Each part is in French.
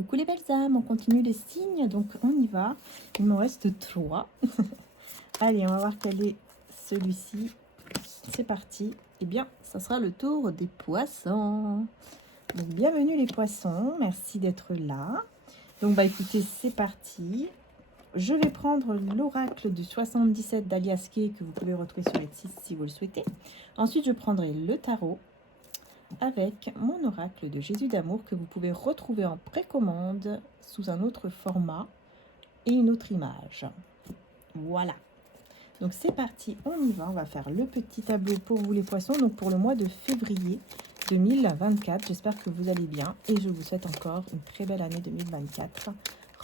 Coucou les belles âmes, on continue les signes, donc on y va. Il m'en reste 3. Allez, on va voir quel est celui-ci. C'est parti. Eh bien, ça sera le tour des poissons. Donc, bienvenue les poissons, merci d'être là. Donc, bah écoutez, c'est parti. Je vais prendre l'oracle du 77 d'Alias Kay que vous pouvez retrouver sur Etsy si vous le souhaitez. Ensuite, je prendrai le tarot avec mon oracle de Jésus d'amour que vous pouvez retrouver en précommande sous un autre format et une autre image. Voilà. Donc c'est parti, on y va. On va faire le petit tableau pour vous les poissons. Donc pour le mois de février 2024. J'espère que vous allez bien et je vous souhaite encore une très belle année 2024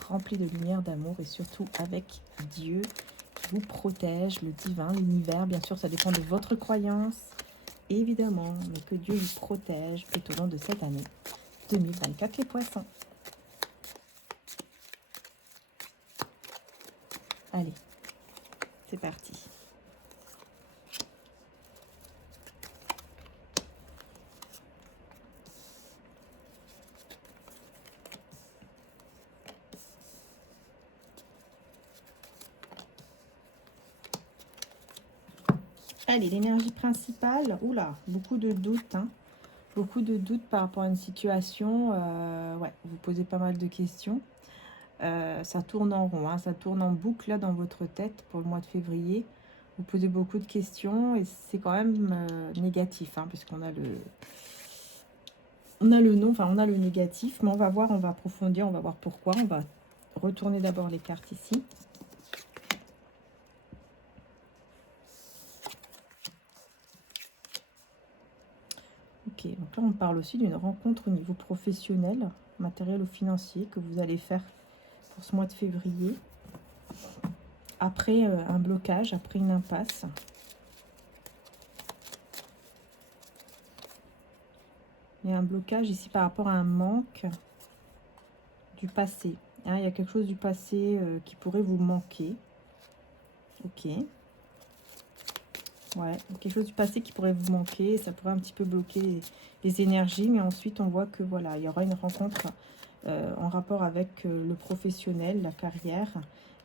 remplie de lumière, d'amour et surtout avec Dieu qui vous protège, le divin, l'univers. Bien sûr, ça dépend de votre croyance. Évidemment, mais que Dieu vous protège tout au long de cette année 2024, les poissons. Allez, c'est parti. Allez, l'énergie principale, oula, beaucoup de doutes, hein. Beaucoup de doutes par rapport à une situation. Ouais, vous posez pas mal de questions. Ça tourne en rond, hein, ça tourne en boucle là dans votre tête pour le mois de février. Vous posez beaucoup de questions et c'est quand même négatif, hein, puisqu'on a le nom, enfin on a le négatif, mais on va voir, on va approfondir, on va voir pourquoi. On va retourner d'abord les cartes ici. Ok, donc là on parle aussi d'une rencontre au niveau professionnel, matériel ou financier que vous allez faire pour ce mois de février. Après un blocage, après une impasse. Il y a un blocage ici par rapport à un manque du passé. Hein, il y a quelque chose du passé qui pourrait vous manquer. Ok. Ouais, quelque chose du passé qui pourrait vous manquer. Ça pourrait un petit peu bloquer les énergies. Mais ensuite, on voit que voilà, il y aura une rencontre en rapport avec le professionnel, la carrière.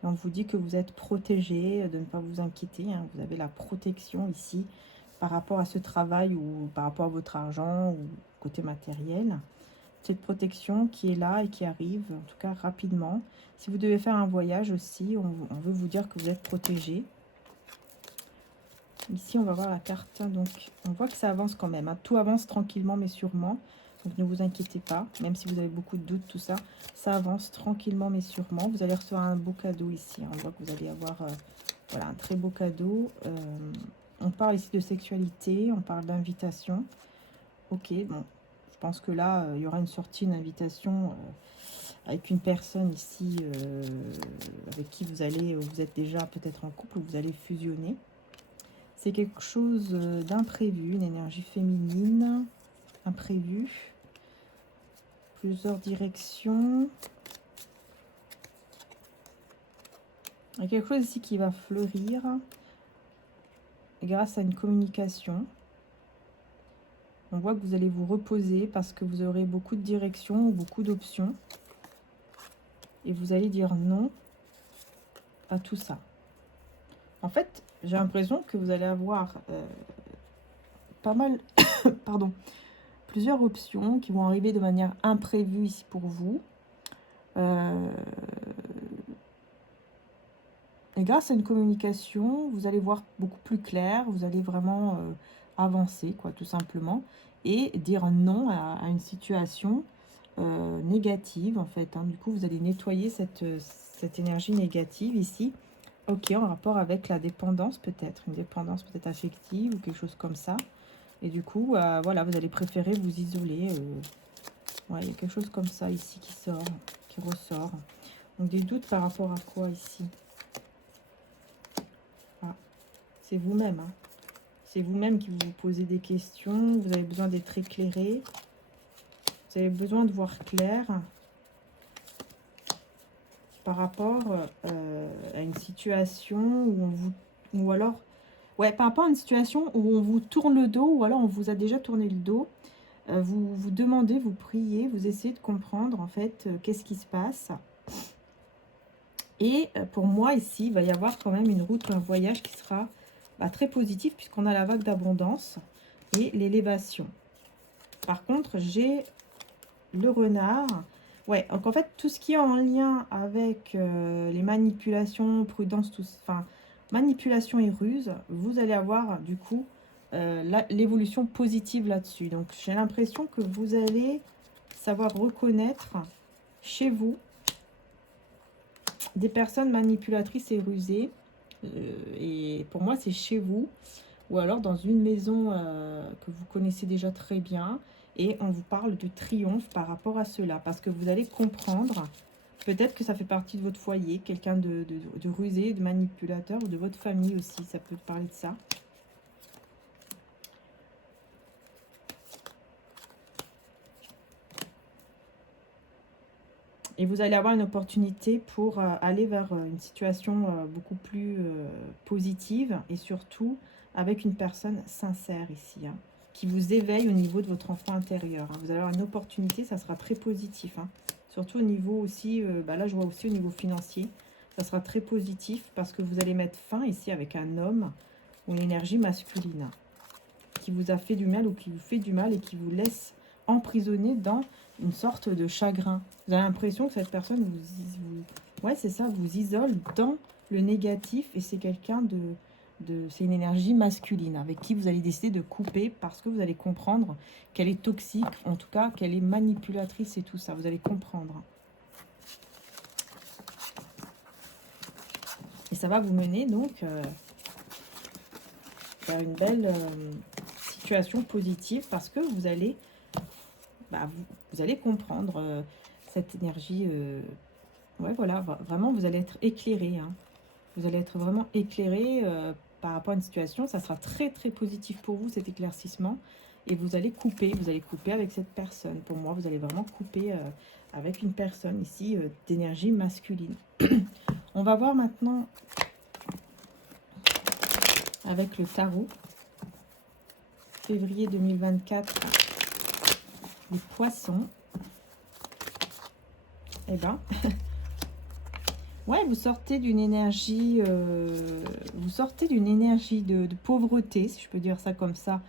Et on vous dit que vous êtes protégé, de ne pas vous inquiéter. Hein. Vous avez la protection ici par rapport à ce travail ou par rapport à votre argent ou côté matériel. Cette protection qui est là et qui arrive, en tout cas rapidement. Si vous devez faire un voyage aussi, on veut vous dire que vous êtes protégé. Ici, on va voir la carte. Donc, on voit que ça avance quand même. Hein. Tout avance tranquillement mais sûrement. Donc, ne vous inquiétez pas. Même si vous avez beaucoup de doutes, tout ça, ça avance tranquillement mais sûrement. Vous allez recevoir un beau cadeau ici. Hein. On voit que vous allez avoir voilà, un très beau cadeau. On parle ici de sexualité. On parle d'invitation. Ok, bon. Je pense que là, il y aura une sortie, une invitation avec une personne ici avec qui vous êtes déjà peut-être en couple ou vous allez fusionner. C'est quelque chose d'imprévu, une énergie féminine, imprévue, plusieurs directions. Il y a quelque chose ici qui va fleurir grâce à une communication. On voit que vous allez vous reposer parce que vous aurez beaucoup de directions ou beaucoup d'options. Et vous allez dire non à tout ça. En fait, j'ai l'impression que vous allez avoir pas mal, pardon, plusieurs options qui vont arriver de manière imprévue ici pour vous. Et grâce à une communication, vous allez voir beaucoup plus clair, vous allez vraiment avancer, quoi, tout simplement, et dire non à une situation négative, en fait. Hein. Du coup, vous allez nettoyer cette énergie négative ici. Ok, en rapport avec la dépendance peut-être, une dépendance peut-être affective ou quelque chose comme ça. Et du coup, voilà, vous allez préférer vous isoler. Ouais, il y a quelque chose comme ça ici qui sort, qui ressort. Donc des doutes par rapport à quoi ici? Ah, c'est vous-même. Hein. C'est vous-même qui vous posez des questions. Vous avez besoin d'être éclairé. Vous avez besoin de voir clair par rapport à une situation où on vous... Ou alors... Ouais, par rapport à une situation où on vous tourne le dos ou alors on vous a déjà tourné le dos. vous demandez, vous priez, vous essayez de comprendre en fait qu'est-ce qui se passe. Et pour moi ici, il va y avoir quand même une route ou un voyage qui sera très positif puisqu'on a la vague d'abondance et l'élévation. Par contre, j'ai le renard. Ouais, donc en fait, tout ce qui est en lien avec les manipulations, prudence, enfin, manipulation et ruse, vous allez avoir du coup l'évolution positive là-dessus. Donc, j'ai l'impression que vous allez savoir reconnaître chez vous des personnes manipulatrices et rusées. Et pour moi, c'est chez vous. Ou alors dans une maison que vous connaissez déjà très bien. Et on vous parle de triomphe par rapport à cela. Parce que vous allez comprendre, peut-être que ça fait partie de votre foyer, quelqu'un de rusé, de manipulateur, ou de votre famille aussi, ça peut parler de ça. Et vous allez avoir une opportunité pour aller vers une situation beaucoup plus positive et surtout avec une personne sincère ici, hein, qui vous éveille au niveau de votre enfant intérieur. Hein. Vous allez avoir une opportunité, ça sera très positif. Hein. Surtout au niveau aussi, là je vois aussi au niveau financier, ça sera très positif parce que vous allez mettre fin ici avec un homme ou une énergie masculine qui vous a fait du mal ou qui vous fait du mal et qui vous laisse emprisonné dans une sorte de chagrin. Vous avez l'impression que cette personne ouais, c'est ça, vous isole dans le négatif et c'est quelqu'un c'est une énergie masculine avec qui vous allez décider de couper parce que vous allez comprendre qu'elle est toxique, en tout cas qu'elle est manipulatrice et tout ça, vous allez comprendre. Et ça va vous mener donc vers une belle situation positive parce que vous allez vous allez comprendre cette énergie. Ouais, voilà, vraiment, vous allez être éclairé. Hein. Vous allez être vraiment éclairé par rapport à une situation. Ça sera très, très positif pour vous, cet éclaircissement. Et vous allez couper avec cette personne. Pour moi, vous allez vraiment couper avec une personne ici d'énergie masculine. On va voir maintenant avec le tarot. Février 2024. Les poissons. Eh ben, ouais, vous sortez d'une énergie, de pauvreté, si je peux dire ça comme ça.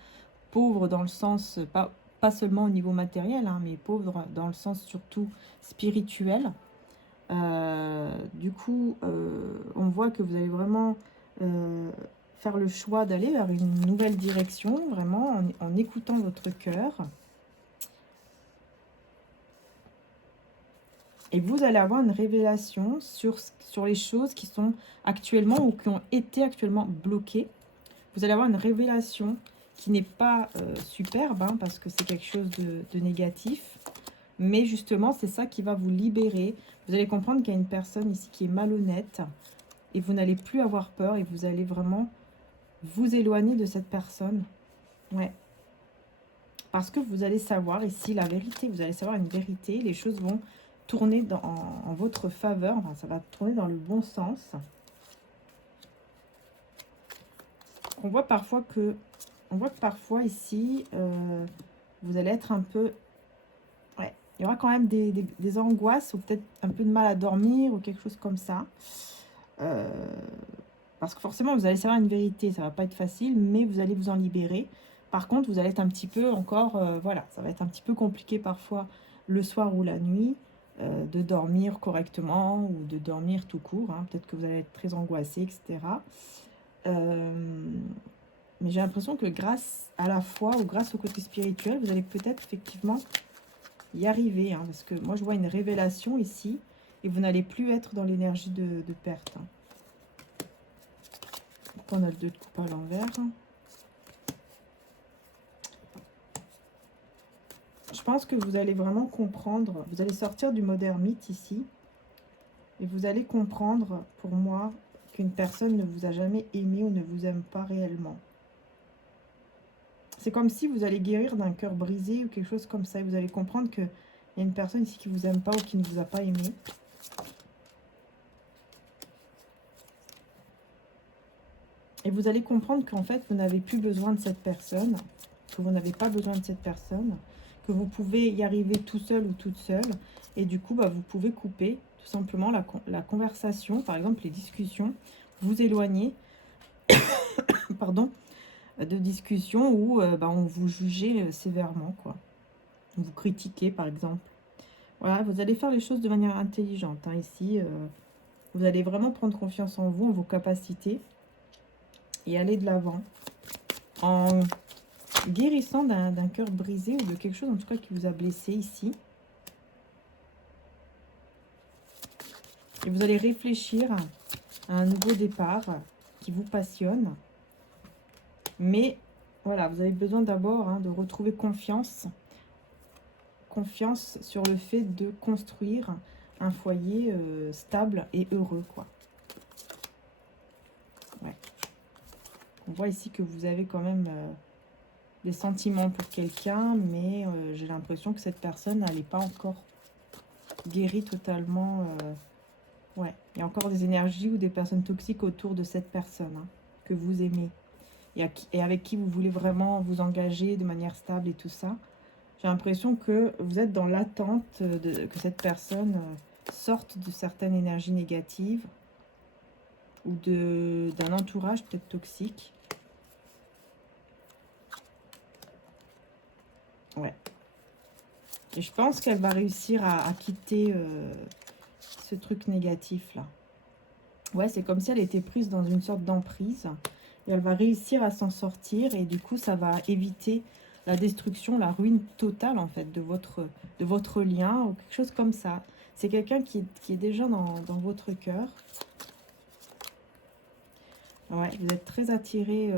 Pauvre dans le sens, pas seulement au niveau matériel, hein, mais pauvre dans le sens surtout spirituel. Du coup, on voit que vous allez vraiment faire le choix d'aller vers une nouvelle direction, vraiment en écoutant votre cœur. Et vous allez avoir une révélation sur les choses qui sont actuellement ou qui ont été actuellement bloquées. Vous allez avoir une révélation qui n'est pas superbe, hein, parce que c'est quelque chose de négatif. Mais justement, c'est ça qui va vous libérer. Vous allez comprendre qu'il y a une personne ici qui est malhonnête. Et vous n'allez plus avoir peur et vous allez vraiment vous éloigner de cette personne. Ouais. Parce que vous allez savoir ici la vérité. Vous allez savoir une vérité. Les choses vont tourner en votre faveur, enfin, ça va tourner dans le bon sens. On voit que parfois ici, vous allez être un peu... Ouais, il y aura quand même des angoisses ou peut-être un peu de mal à dormir ou quelque chose comme ça. Parce que forcément, vous allez savoir une vérité, ça va pas être facile, mais vous allez vous en libérer. Par contre, vous allez être un petit peu encore... voilà, ça va être un petit peu compliqué parfois le soir ou la nuit. De dormir correctement ou de dormir tout court. Hein. Peut-être que vous allez être très angoissé, etc. Mais j'ai l'impression que grâce à la foi ou grâce au côté spirituel, vous allez peut-être effectivement y arriver. Hein, parce que moi, je vois une révélation ici et vous n'allez plus être dans l'énergie de perte. Hein. Pourquoi on a le 2 de coupe à l'envers? Je pense que vous allez vraiment comprendre, vous allez sortir du mode ermite ici, et vous allez comprendre, pour moi, qu'une personne ne vous a jamais aimé ou ne vous aime pas réellement. C'est comme si vous allez guérir d'un cœur brisé ou quelque chose comme ça, et vous allez comprendre qu'il y a une personne ici qui ne vous aime pas ou qui ne vous a pas aimé. Et vous allez comprendre qu'en fait, vous n'avez plus besoin de cette personne, que vous n'avez pas besoin de cette personne, que vous pouvez y arriver tout seul ou toute seule. Et du coup, vous pouvez couper tout simplement la conversation, par exemple les discussions, vous éloigner, pardon, de discussions où on vous jugeait sévèrement, quoi. Vous critiquez, par exemple. Voilà, vous allez faire les choses de manière intelligente. Hein, ici, vous allez vraiment prendre confiance en vous, en vos capacités, et aller de l'avant en guérissant d'un cœur brisé ou de quelque chose en tout cas qui vous a blessé ici. Et vous allez réfléchir à un nouveau départ qui vous passionne. Mais voilà, vous avez besoin d'abord de retrouver confiance. Confiance sur le fait de construire un foyer stable et heureux, quoi. Ouais. On voit ici que vous avez quand même des sentiments pour quelqu'un, mais j'ai l'impression que cette personne n'est pas encore guérie totalement. Ouais, il y a encore des énergies ou des personnes toxiques autour de cette personne que vous aimez et avec qui vous voulez vraiment vous engager de manière stable et tout ça. J'ai l'impression que vous êtes dans l'attente que cette personne sorte de certaines énergies négatives ou d'un entourage peut-être toxique. Ouais. Et je pense qu'elle va réussir à quitter ce truc négatif là. Ouais, c'est comme si elle était prise dans une sorte d'emprise. Et elle va réussir à s'en sortir. Et du coup, ça va éviter la destruction, la ruine totale en fait de votre lien ou quelque chose comme ça. C'est quelqu'un qui est déjà dans votre cœur. Ouais, vous êtes très attiré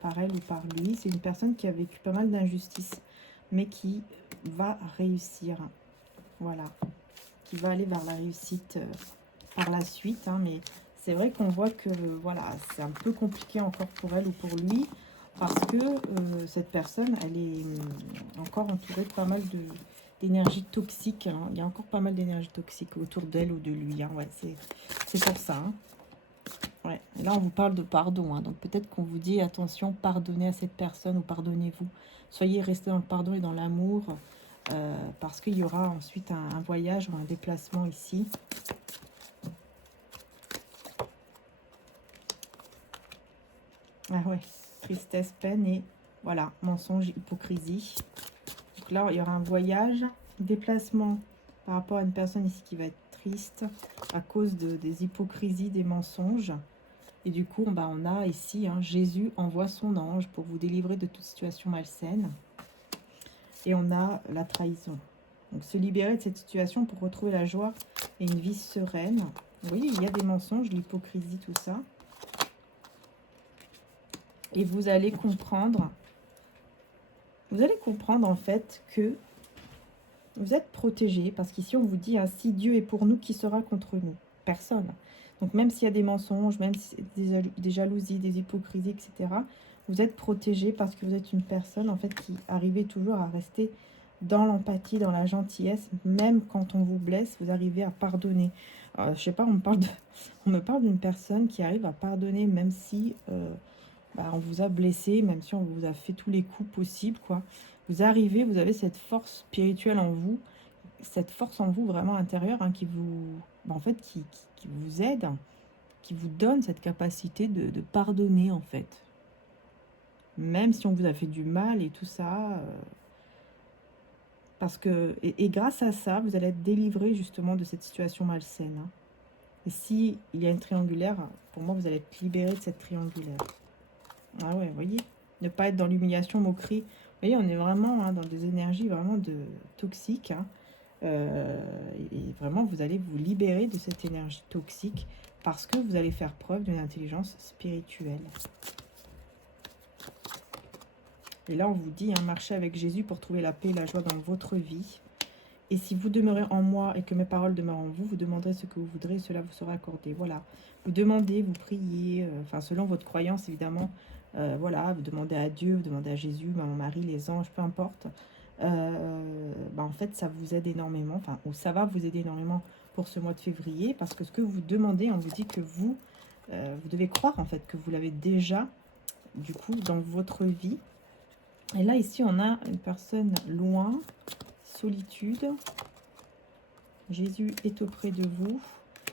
par elle ou par lui. C'est une personne qui a vécu pas mal d'injustices, mais qui va réussir. Voilà. Qui va aller vers la réussite par la suite. Mais c'est vrai qu'on voit que voilà, c'est un peu compliqué encore pour elle ou pour lui. Parce que cette personne, elle est encore entourée de pas mal d'énergie toxique. Hein. Il y a encore pas mal d'énergie toxique autour d'elle ou de lui. Hein. Ouais, c'est pour ça. Hein. Ouais. Et là, on vous parle de pardon. Hein. Donc peut-être qu'on vous dit, attention, pardonnez à cette personne ou pardonnez-vous. Soyez restés dans le pardon et dans l'amour. Parce qu'il y aura ensuite un voyage ou un déplacement ici. Ah ouais. Tristesse, peine et voilà, mensonge, hypocrisie. Donc là, il y aura un voyage, déplacement par rapport à une personne ici qui va être triste à cause des hypocrisies, des mensonges. Et du coup, on a ici, Jésus envoie son ange pour vous délivrer de toute situation malsaine. Et on a la trahison. Donc se libérer de cette situation pour retrouver la joie et une vie sereine. Vous voyez, il y a des mensonges, l'hypocrisie, tout ça. Et vous allez comprendre en fait que vous êtes protégé. Parce qu'ici on vous dit, si Dieu est pour nous, qui sera contre nous? Personne. Donc même s'il y a des mensonges, même si des jalousies, des hypocrisies, etc. Vous êtes protégé parce que vous êtes une personne en fait qui arrivez toujours à rester dans l'empathie, dans la gentillesse. Même quand on vous blesse, vous arrivez à pardonner. Je sais pas, on me parle d'une personne qui arrive à pardonner même si... on vous a blessé, même si on vous a fait tous les coups possibles, quoi. Vous arrivez, vous avez cette force spirituelle en vous, cette force en vous vraiment intérieure qui vous, en fait, qui vous aide, qui vous donne cette capacité de pardonner, en fait. Même si on vous a fait du mal et tout ça. Parce que, et grâce à ça, vous allez être délivré justement de cette situation malsaine. Et si il y a une triangulaire, pour moi, vous allez être libéré de cette triangulaire. Ah ouais, vous voyez, ne pas être dans l'humiliation, moquerie. Vous voyez, on est vraiment dans des énergies vraiment toxiques. Et vraiment, vous allez vous libérer de cette énergie toxique parce que vous allez faire preuve d'une intelligence spirituelle. Et là, on vous dit, marchez avec Jésus pour trouver la paix et la joie dans votre vie. Et si vous demeurez en moi et que mes paroles demeurent en vous, vous demanderez ce que vous voudrez et cela vous sera accordé. Voilà. Vous demandez, vous priez, selon votre croyance, évidemment. Voilà, vous demandez à Dieu, vous demandez à Jésus, Maman Marie, les anges, peu importe. En fait, ça vous aide énormément, ou ça va vous aider énormément pour ce mois de février, parce que ce que vous demandez, on vous dit que vous devez croire, en fait, que vous l'avez déjà, du coup, dans votre vie. Et là, ici, on a une personne loin, solitude. Jésus est auprès de vous.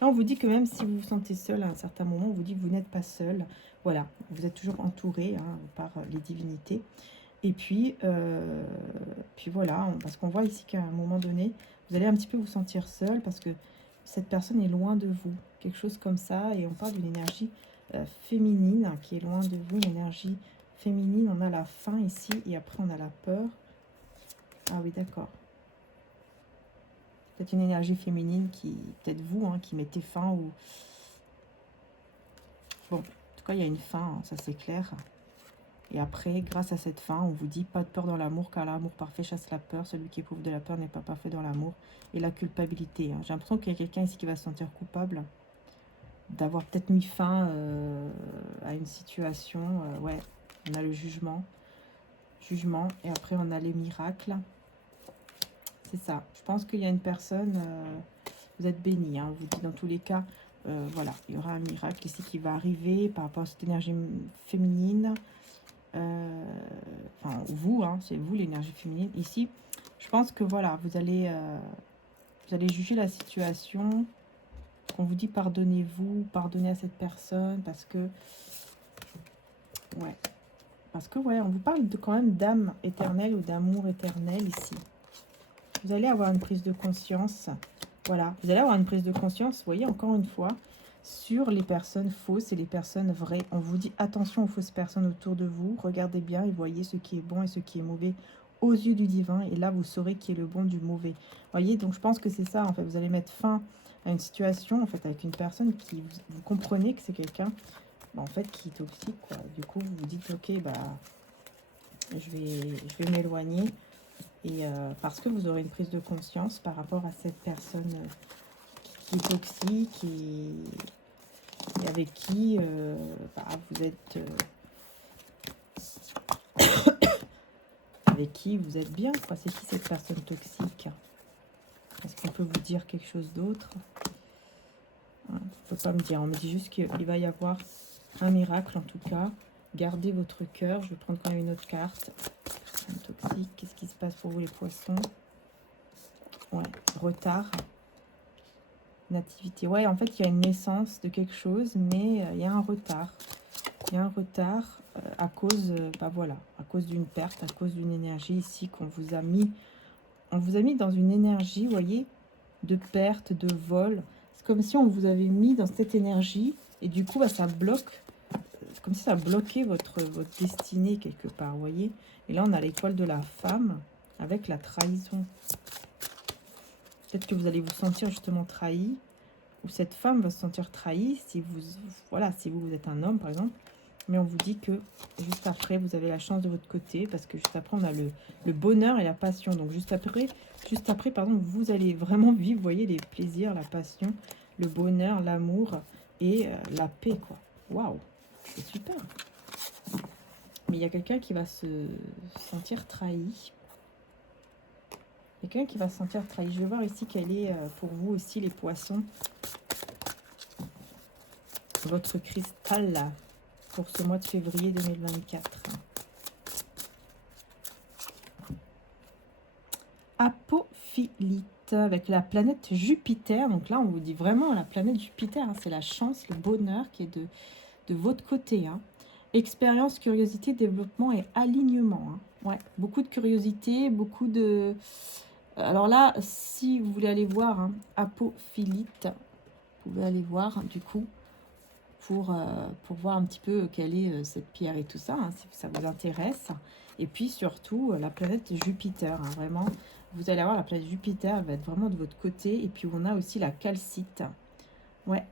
Là, on vous dit que même si vous vous sentez seul à un certain moment, on vous dit que vous n'êtes pas seul. Voilà, vous êtes toujours entouré hein, par les divinités. Et puis voilà, parce qu'on voit ici qu'à un moment donné, vous allez un petit peu vous sentir seul parce que cette personne est loin de vous. Quelque chose comme ça, et on parle d'une énergie féminine qui est loin de vous, une énergie féminine. On a la faim ici et après on a la peur. Ah oui, d'accord. C'est une énergie féminine qui, peut-être vous, hein, qui mettez fin ou... Bon, en tout cas, il y a une fin, hein, ça c'est clair. Et après, grâce à cette fin, on vous dit pas de peur dans l'amour, car l'amour parfait chasse la peur. Celui qui éprouve de la peur n'est pas parfait dans l'amour. Et la culpabilité. Hein. J'ai l'impression qu'il y a quelqu'un ici qui va se sentir coupable d'avoir peut-être mis fin à une situation. Ouais, on a le jugement. Jugement. Et après, on a les miracles. C'est ça. Je pense qu'il y a une personne... vous êtes béni. Hein, on vous dit dans tous les cas... voilà, il y aura un miracle ici qui va arriver par rapport à cette énergie féminine. Enfin, vous, hein, c'est vous l'énergie féminine. Ici, je pense que voilà, vous allez juger la situation. On vous dit pardonnez-vous, pardonnez à cette personne parce que, ouais, on vous parle de quand même d'âme éternelle ou d'amour éternel ici. Vous allez avoir une prise de conscience. Voilà, vous allez avoir une prise de conscience, vous voyez, encore une fois, sur les personnes fausses et les personnes vraies. On vous dit attention aux fausses personnes autour de vous. Regardez bien et voyez ce qui est bon et ce qui est mauvais aux yeux du divin. Et là, vous saurez qui est le bon du mauvais. Vous voyez, donc je pense que c'est ça, en fait. Vous allez mettre fin à une situation, en fait, avec une personne qui, vous comprenez que c'est quelqu'un, en fait, qui est toxique, quoi. Du coup, vous vous dites, ok, bah, je vais m'éloigner. Et parce que vous aurez une prise de conscience par rapport à cette personne qui est toxique et avec qui bah, vous êtes avec qui vous êtes bien, quoi. C'est qui cette personne toxique? Est-ce qu'on peut vous dire quelque chose d'autre? On ne peut pas me dire, on me dit juste qu'il va y avoir un miracle en tout cas. Gardez votre cœur. Je vais prendre quand même une autre carte. Toxique, qu'est-ce qui se passe pour vous les poissons? Ouais, retard. Nativité. Ouais, en fait, il y a une naissance de quelque chose, mais il y a un retard. Il y a un retard à cause, bah voilà, à cause d'une perte, à cause d'une énergie ici qu'on vous a mis. On vous a mis dans une énergie, vous voyez, de perte, de vol. C'est comme si on vous avait mis dans cette énergie et du coup, bah, ça bloque. C'est comme si ça bloquait votre destinée quelque part, vous voyez. Et là, on a l'étoile de la femme avec la trahison. Peut-être que vous allez vous sentir justement trahi, ou cette femme va se sentir trahie si vous, voilà, si vous êtes un homme par exemple. Mais on vous dit que juste après, vous avez la chance de votre côté, parce que juste après, on a le bonheur et la passion. Donc juste après, pardon, vous allez vraiment vivre, vous voyez, les plaisirs, la passion, le bonheur, l'amour et la paix, quoi. Waouh, c'est super. Mais il y a quelqu'un qui va se sentir trahi. Quelqu'un qui va se sentir trahi. Je vais voir ici quelle est pour vous aussi les poissons. Votre cristal là, pour ce mois de février 2024. Apophilite avec la planète Jupiter. Donc là, on vous dit vraiment la planète Jupiter. Hein, c'est la chance, le bonheur qui est de votre côté. Hein. Expérience, curiosité, développement et alignement. Hein. Ouais, beaucoup de curiosité, beaucoup de... Alors là, si vous voulez aller voir hein, Apophilite, vous pouvez aller voir du coup pour voir un petit peu quelle est cette pierre et tout ça, hein, si ça vous intéresse. Et puis surtout, la planète Jupiter. Hein, vraiment, vous allez avoir la planète Jupiter, elle va être vraiment de votre côté. Et puis on a aussi la calcite. Ouais,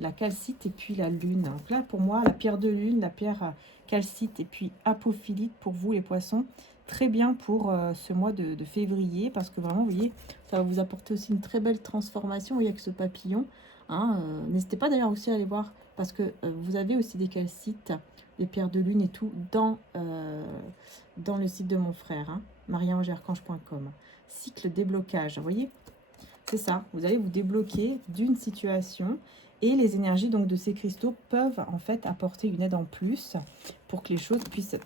la calcite et puis la lune. Donc là, pour moi, la pierre de lune, la pierre calcite et puis apophilite pour vous les poissons. Très bien pour ce mois de février, parce que vraiment, vous voyez, ça va vous apporter aussi une très belle transformation. Vous voyez, avec ce papillon. Hein, n'hésitez pas d'ailleurs aussi à aller voir, parce que vous avez aussi des calcites, des pierres de lune et tout, dans le site de mon frère, hein, mariangearchange.com. Cycle déblocage, vous voyez, c'est ça. Vous allez vous débloquer d'une situation. Et les énergies donc de ces cristaux peuvent en fait apporter une aide en plus pour que les choses puissent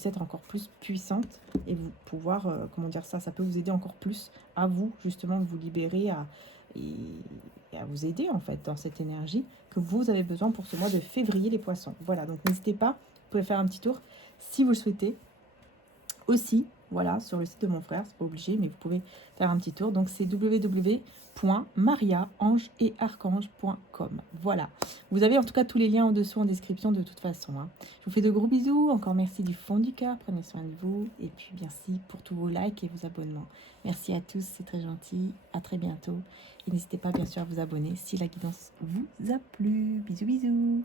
puisse être encore plus puissante et vous pouvoir, comment dire ça, ça peut vous aider encore plus à vous, justement, vous libérer et à vous aider, en fait, dans cette énergie que vous avez besoin pour ce mois de février, les poissons. Voilà, donc n'hésitez pas, vous pouvez faire un petit tour si vous le souhaitez. Aussi, voilà, sur le site de mon frère, c'est pas obligé, mais vous pouvez faire un petit tour. Donc c'est www.mariaangeetarchange.com. Voilà, vous avez en tout cas tous les liens en dessous en description de toute façon. Hein. Je vous fais de gros bisous, encore merci du fond du cœur, prenez soin de vous, et puis merci pour tous vos likes et vos abonnements. Merci à tous, c'est très gentil, à très bientôt, et n'hésitez pas bien sûr à vous abonner si la guidance vous a plu. Bisous bisous.